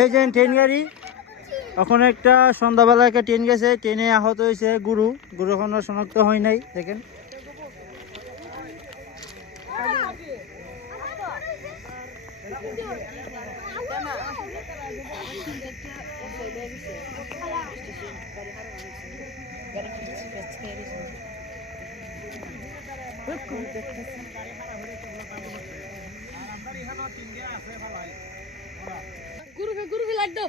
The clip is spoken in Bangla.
এই যে ট্রেন গাড়ি এখন একটা সন্ধ্যাবেলা একটা ট্রেন গেছে, ট্রেনে আহত হয়েছে গুরু এখনো শনাক্ত হয় নাই। দেখেন গুরু লাগ দাও